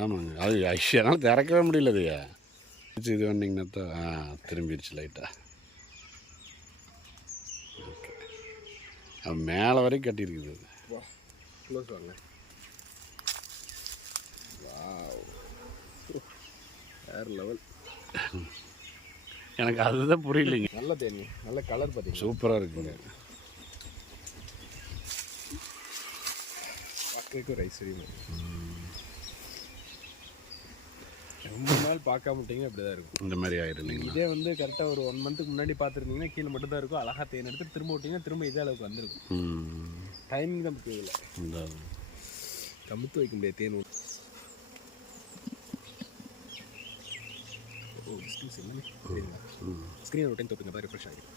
ஆமாங்க. அது ஐஷியனால திறக்கவே முடியல இதுயா இது வந்தீங்கன்னா தான் ஆ திரும்பிடுச்சு லைட்டாக அது மேலே வரைக்கும் கட்டியிருக்குது. வேறு லெவல் எனக்கு அதுதான் புரியலைங்க. நல்ல தேனி நல்ல கலர் பார்த்தீங்கன்னா சூப்பராக இருக்குங்க. பார்க்கறதுக்கு ரைஸ் தெரியுமா ரொம்ப நாள் பார்க்காம விட்டீங்க அப்படி தான் இருக்கும். இந்த மாதிரி ஆயிடும் இதே வந்து கரெக்டாக ஒரு ஒன் மந்த்துக்கு முன்னாடி பார்த்துருந்தீங்கன்னா கீழே மட்டும் தான் இருக்கும். அழகாக தேன் எடுத்து திரும்ப விட்டீங்கன்னா திரும்ப இதே அளவுக்கு வந்திருக்கும். டைமிங் தான் முக்கியம் இல்லை கமுத்து வைக்க முடியாது தேன் ஓ ஸ்கிரீன் ஸ்க்ரீன் ஒரு டைம் தொட்டுங்க தான் ரிஃப்ரெஷ் ஆகிடும்.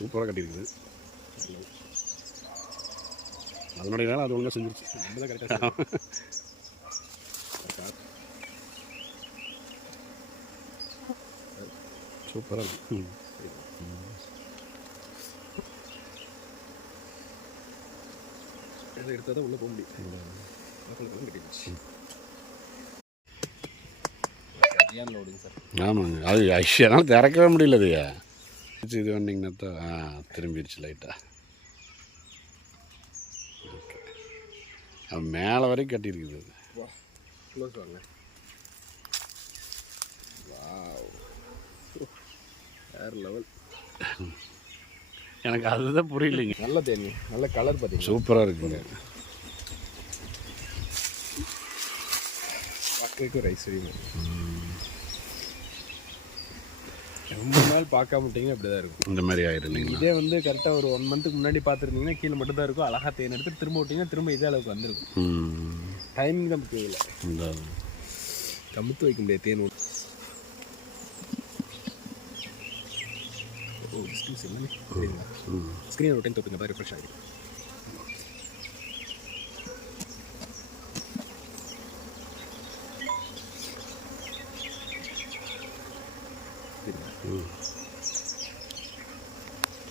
சூப்பராக கட்டியிருக்குது. அதனுடைய வேலை அது ஒழுங்காக செஞ்சிருச்சு. நம்ம தான் கரெக்டாக சூப்பராக இருக்கு. எடுத்தால் தான் உள்ளே போக முடியும். கட்டிடுச்சு ஆமாங்க. அது ஐஷியனால திறக்கவே முடியல இதுயா இது வந்தீங்கன்னா தான் ஆ திரும்பிடுச்சு லைட்டாக அது மேலே வரைக்கும் கட்டியிருக்குது அது. வேறு லெவல் எனக்கு அதுதான் புரியலைங்க. நல்ல தேனி நல்ல கலர் பார்த்தீங்கன்னா சூப்பராக இருக்குங்க. பார்க்கறதுக்கு ரைஸ் தெரியுமா ரொம்ப நாள் பார்க்காம விட்டீங்க அப்படி தான் இருக்கும். இந்த மாதிரி ஆயிடும் இதே வந்து கரெக்டாக ஒரு ஒன் மந்த்துக்கு முன்னாடி பார்த்துருந்தீங்கன்னா கீழே மட்டும் தான் இருக்கும். அழகாக தேன் எடுத்து திரும்ப விட்டீங்கன்னா திரும்ப இதே அளவுக்கு வந்திருக்கும். டைமிங் தான் இந்த கமுத்து வைக்க முடியாது தேன் ஓ எல்லாமே ஸ்க்ரீன் ஒரு டைம் தொட்டுங்க தான் ரிஃப்ரெஷ் ஆகிடும்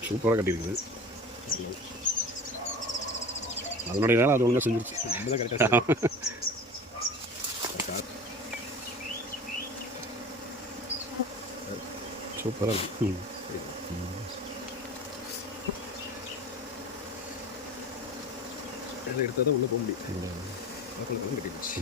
சூப்பராக கட்டியிருக்குது. அதனுடைய வேலை அது ஒழுங்காக செஞ்சிருச்சு. நம்ம தான் கரெக்டாக சூப்பராக இருக்கு. எடுத்தால் தான் உள்ளே போக முடியும். கட்டிடுச்சு